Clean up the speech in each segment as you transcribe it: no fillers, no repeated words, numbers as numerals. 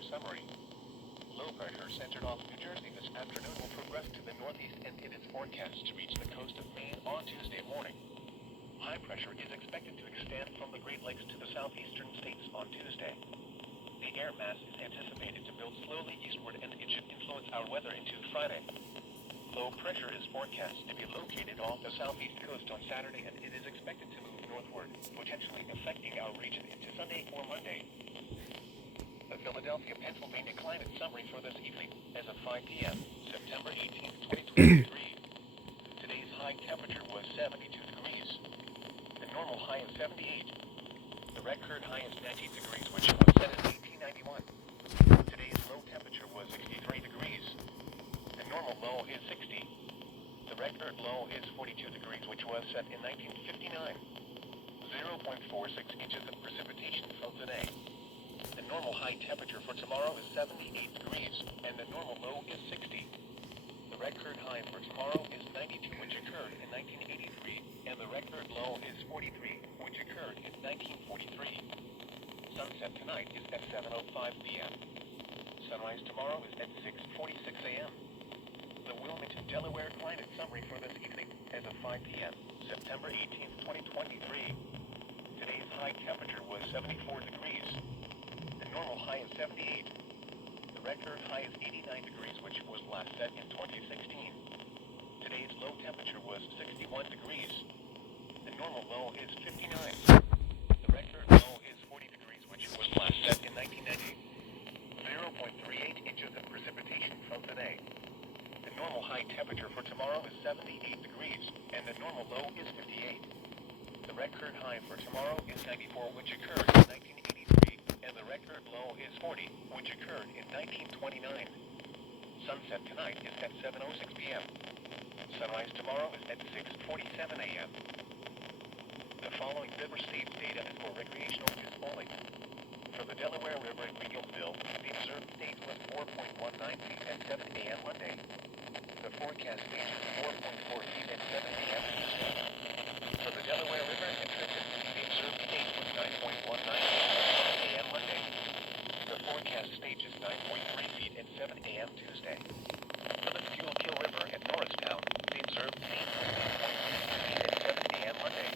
weather summary. Low pressure centered off New Jersey this afternoon will progress to the northeast and it is forecast to reach the coast of Maine on Tuesday morning. High pressure is expected to extend from the Great Lakes to the southeastern states on Tuesday. The air mass is anticipated to build slowly eastward and it should influence our weather into Friday. Low pressure is forecast to be located off the southeast coast on Saturday and it is expected to move northward, potentially affecting our region into Sunday or Monday. The Philadelphia, Pennsylvania climate summary for this evening as of 5 p.m., September 18, 2023. Today's high temperature was 72 degrees. The normal high is 78. The record high is 19 degrees, which was set in 1891. Today's low temperature was 63 degrees. The normal low is 60. The record low is 42 degrees, which was set in 1959. 0.46 inches of precipitation fell today. The normal high temperature for tomorrow is 78 degrees, and the normal low is 60. The record high for tomorrow is 92, which occurred in 1983, and the record low is 43, which occurred in 1943. Sunset tonight is at 7:05 p.m. Sunrise tomorrow is at 6:46 a.m. The Wilmington, Delaware climate summary for this evening as of 5 p.m., September 18, 2023. Today's high temperature was 74 degrees. The normal high is 78. The record high is 89 degrees, which was last set in 2016. Today's low temperature was 61 degrees. The normal low is 59. The record low is 40 degrees, which was last set in 1990. 0.38 inches of precipitation fell today. The normal high temperature for tomorrow is 78 degrees, and the normal low is 58. The record high for tomorrow is 94, which occurred in 1983, and the record low is 40, which occurred in 1929. Sunset tonight is at 7:06 p.m. Sunrise tomorrow is at 6:47 a.m. The following river state data is for recreational use only. For the Delaware River at Regalville, the observed stage was 4.19 feet at 7 a.m. Monday. The forecast stage is 4.4 feet at 7 a.m. Tuesday. For the Delaware River at Trenton, the observed stage was 9.19 feet at 7 a.m. Monday. The forecast stage is 9.3 feet at 7 a.m. Tuesday. For the Schuylkill River at Norristown, the observed stage was 8.6 feet at 7 a.m. Monday.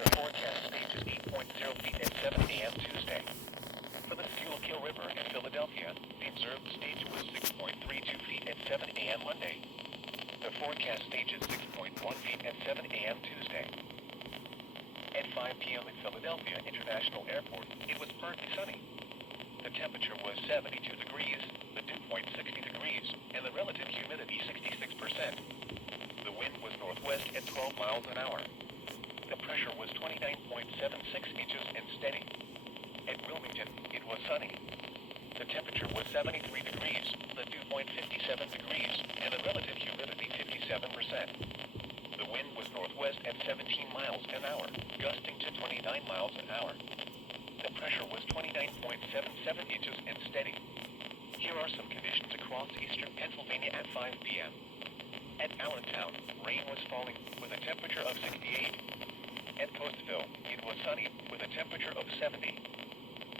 The forecast stage is 8.0 feet at 7 a.m. Tuesday. For the Schuylkill River at Philadelphia, the observed stage was 6.32 feet at 7 a.m. Monday. The forecast stage is 6.1 feet at 7 a.m. Tuesday. At 5 p.m. at Philadelphia International Airport, it was partly sunny. The temperature was 72 degrees, the dew point 60 degrees, and the relative humidity 66%. The wind was northwest at 12 miles an hour. The pressure was 29.76 inches and steady. At Wilmington, it was sunny. The temperature was 73 degrees, the dew point 57 degrees, and the relative humidity 57%. The wind was northwest at 17 miles an hour, gusting to 29 miles an hour. The pressure was 29.77 inches and steady. Here are some conditions across eastern Pennsylvania at 5 p.m. At Allentown, rain was falling with a temperature of 68. At Postville, it was sunny with a temperature of 70.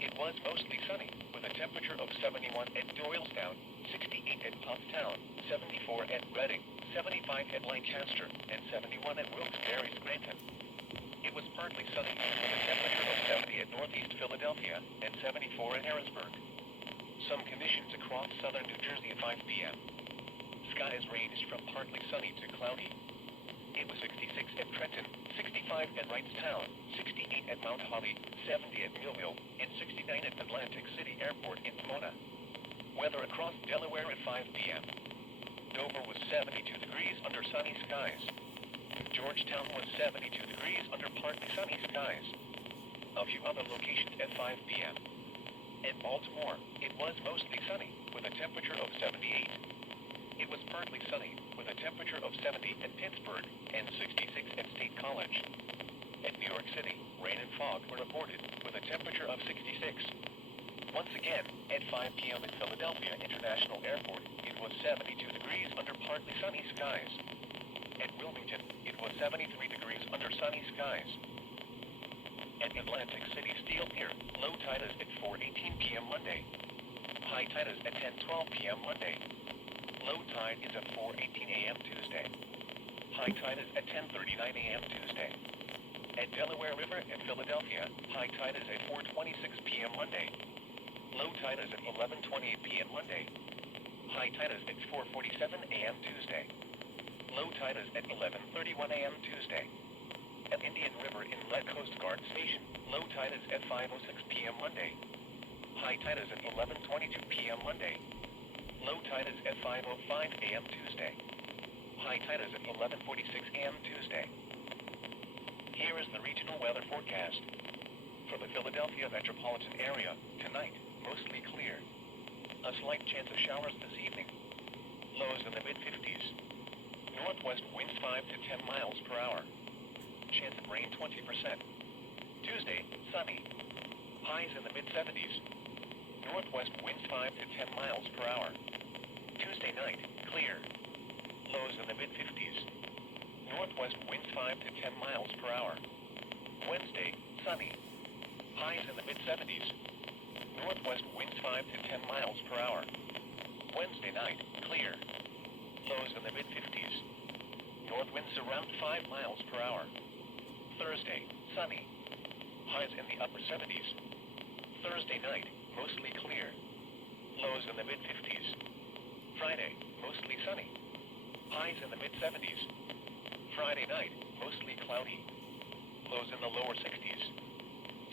It was mostly sunny with a temperature of 71 at Doylestown, 68 at Pufftown, 74 at Reading, 75 at Lancaster, and 71 at Wilkes-Barre, Scranton. It was partly sunny with a temperature of 70 at northeast Philadelphia and 74 at Harrisburg. Some conditions across southern New Jersey at 5 p.m. Skies ranged from partly sunny to cloudy. It was 66 at Trenton, 65 at Wrightstown, 68 at Mount Holly, 70 at Millville, and 69 at Atlantic City Airport in Pomona. Weather across Delaware at 5 p.m. Dover was 72 degrees under sunny skies. Georgetown was 72 degrees under partly sunny skies. A few other locations at 5 p.m. At Baltimore, it was mostly sunny with a temperature of 78. It was partly sunny with a temperature of 70 at Pittsburgh and 66 at State College. At New York City, rain and fog were reported with a temperature of 66. Once again, at 5 p.m. at Philadelphia International Airport, it was 72 degrees under partly sunny skies. At Wilmington, it was 73 degrees under sunny skies. At Atlantic City Steel Pier, low tide is at 4:18 p.m. Monday. High tide is at 10:12 p.m. Monday. Low tide is at 4:18 a.m. Tuesday. High tide is at 10:39 a.m. Tuesday. At Delaware River in Philadelphia, high tide is at 4:26 p.m. Monday. Low tide is at 11:28 p.m. Monday. High tide is at 4:47 a.m. Tuesday. Low tide is at 11:31 a.m. Tuesday. At Indian River Inlet Coast Guard Station, low tide is at 5:06 p.m. Monday. High tide is at 11:22 p.m. Monday. Low tide is at 5:05 a.m. Tuesday. High tide is at 11:46 a.m. Tuesday. Here is the regional weather forecast. For the Philadelphia metropolitan area, tonight, mostly clear. A slight chance of showers this evening. Lows in the mid-50s. Northwest winds 5 to 10 miles per hour. Chance of rain 20%. Tuesday, sunny. Highs in the mid-70s. Northwest winds 5 to 10 miles per hour. Tuesday night, clear. Lows in the mid-50s. Northwest winds 5 to 10 miles per hour. Wednesday, sunny. Highs in the mid-70s. Northwest winds 5 to 10 miles per hour. Wednesday night, clear. Lows in the mid-50s. North winds around 5 miles per hour. Thursday, sunny. Highs in the upper 70s. Thursday night, mostly clear. Lows in the mid-50s. Friday, mostly sunny. Highs in the mid-70s. Friday night, mostly cloudy. Lows in the lower 60s.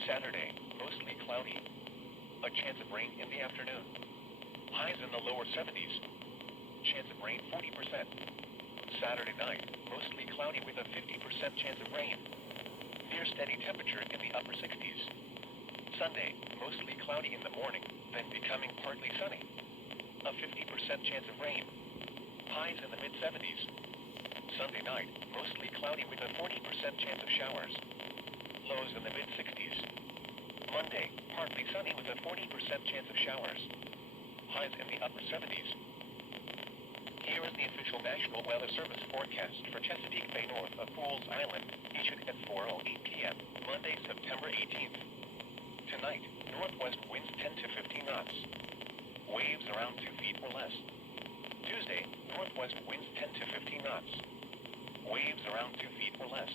Saturday, mostly cloudy. A chance of rain in the afternoon. Highs in the lower 70s. Chance of rain 40%. Saturday night, mostly cloudy with a 50% chance of rain. Near steady temperature in the upper 60s. Sunday, mostly cloudy in the morning, then becoming partly sunny. A 50% chance of rain. Highs in the mid-70s. Sunday night, mostly cloudy with a 40% chance of showers. Lows in the mid-60s. Monday, partly sunny with a 40% chance of showers. Highs in the upper 70s. Here is the official National Weather Service forecast for Chesapeake Bay north of Fools Island, issued at 4:08 p.m., Monday, September 18th. Tonight, northwest winds 10 to 15 knots. Waves around 2 feet or less. Tuesday, northwest winds 10 to 15 knots. Waves around 2 feet or less.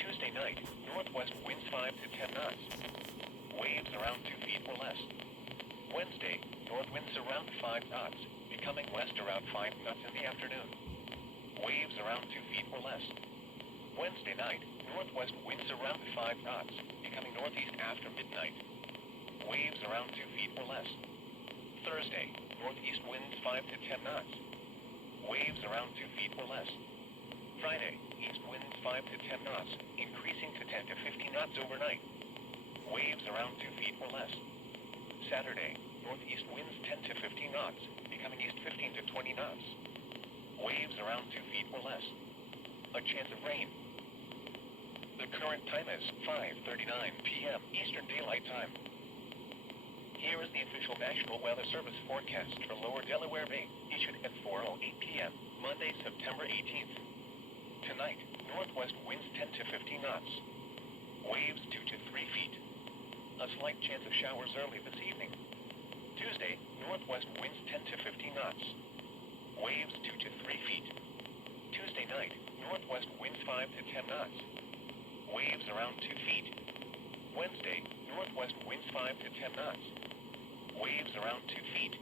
Tuesday night, northwest winds 5 to 10 knots. Waves around 2 feet or less. Wednesday, north winds around 5 knots, becoming west around 5 knots in the afternoon. Waves around 2 feet or less. Wednesday night, northwest winds around 5 knots, becoming northeast after midnight. Waves around 2 feet or less. Thursday, northeast winds 5 to 10 knots. Waves around 2 feet or less. Friday, east winds 5 to 10 knots, increasing to 10 to 15 knots overnight. Waves around 2 feet or less. Saturday, northeast winds 10 to 15 knots, becoming east 15 to 20 knots. Waves around 2 feet or less. A chance of rain. The current time is 5:39 p.m. Eastern Daylight Time. Here is the official National Weather Service forecast for Lower Delaware Bay, issued at 4:08 p.m., Monday, September 18th. Tonight, northwest winds 10 to 15 knots. Waves 2 to 3 feet. A slight chance of showers early this evening. Tuesday, northwest winds 10 to 15 knots. Waves 2 to 3 feet. Tuesday night, northwest winds 5 to 10 knots. Waves around 2 feet. Wednesday, northwest winds 5 to 10 knots. Waves around 2 feet.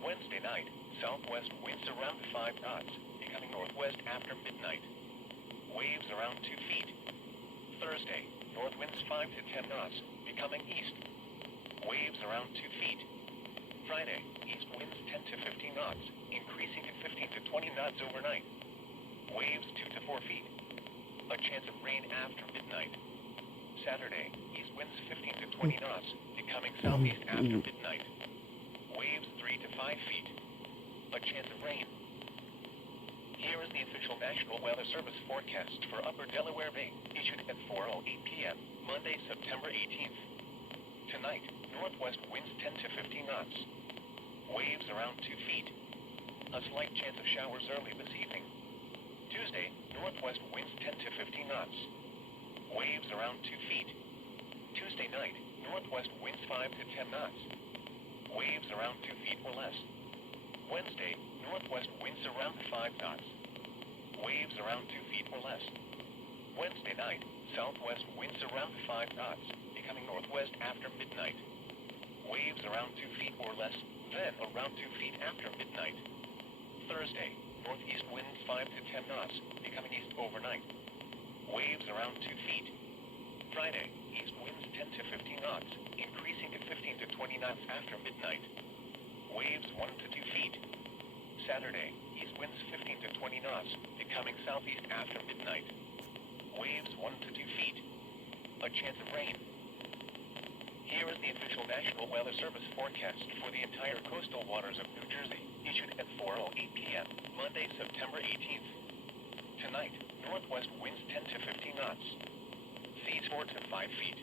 Wednesday night, southwest winds around 5 knots, becoming northwest after midnight. Waves around 2 feet. Thursday, north winds 5 to 10 knots, becoming east. Waves around 2 feet. Friday, east winds 10 to 15 knots, increasing to 15 to 20 knots overnight. Waves 2 to 4 feet. A chance of rain after midnight. Saturday, east winds 15 to 20 knots, becoming southeast after midnight. Waves 3 to 5 feet. A chance of rain. Here is the official National Weather Service forecast for Upper Delaware Bay, issued at 4:08 p.m., Monday, September 18th. Tonight, northwest winds 10 to 15 knots. Waves around 2 feet. A slight chance of showers early this evening. Tuesday, northwest winds 10 to 15 knots. Waves around 2 feet. Tuesday night, northwest winds 5 to 10 knots. Waves Waves around 2 feet or less. Wednesday, northwest winds around 5 knots. Waves around 2 feet or less. Wednesday night, southwest winds around 5 knots, becoming northwest after midnight. Waves around 2 feet or less, then around 2 feet after midnight. Thursday, northeast winds 5 to 10 knots, becoming east overnight. Waves around 2 feet. Friday, east winds 10 to 15 knots, increasing to 15 to 20 knots after midnight. Waves 1 to 2 feet. Saturday, east winds 15 to 20 knots, becoming southeast after midnight. Waves 1 to 2 feet. A chance of rain. Here is the official National Weather Service forecast for the entire coastal waters of New Jersey, issued at 4:08 p.m., Monday, September 18th. Tonight, northwest winds 10 to 15 knots. Seas 4 to 5 feet.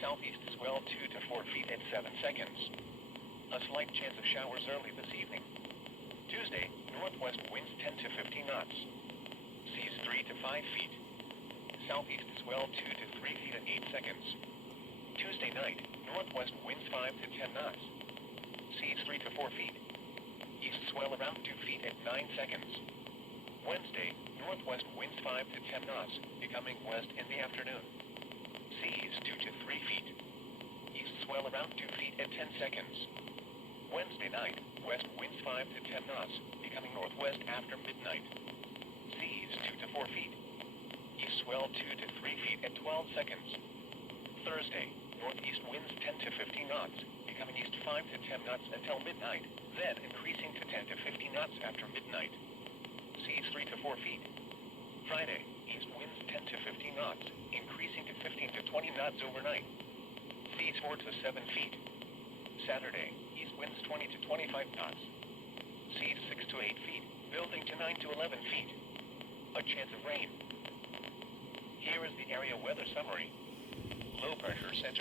Southeast swell 2 to 4 feet at 7 seconds. A slight chance of showers early this evening. Tuesday, northwest winds 10 to 15 knots. Seas 3 to 5 feet. Southeast swell 2 to 3 feet at 8 seconds. Tuesday night, northwest winds 5 to 10 knots. Seas 3 to 4 feet. East swell around 2 feet at 9 seconds. Wednesday, northwest winds 5 to 10 knots, becoming west in the afternoon. Seas 2 to 3 feet. East swell around 2 feet at 10 seconds. Wednesday night, west winds 5 to 10 knots, becoming northwest after midnight. Seas 2 to 4 feet. East swell 2 to 3 feet at 12 seconds. Thursday, northeast winds 10 to 15 knots, becoming east 5 to 10 knots until midnight, then increasing to 10 to 15 knots after midnight. Seas 3 to 4 feet. Friday, east winds 10 to 15 knots, increasing to 15 to 20 knots overnight. Seas 4 to 7 feet. Saturday, east winds 20 to 25 knots. Seas 6 to 8 feet, building to 9 to 11 feet. A chance of rain. Here is the area weather summary. Low pressure center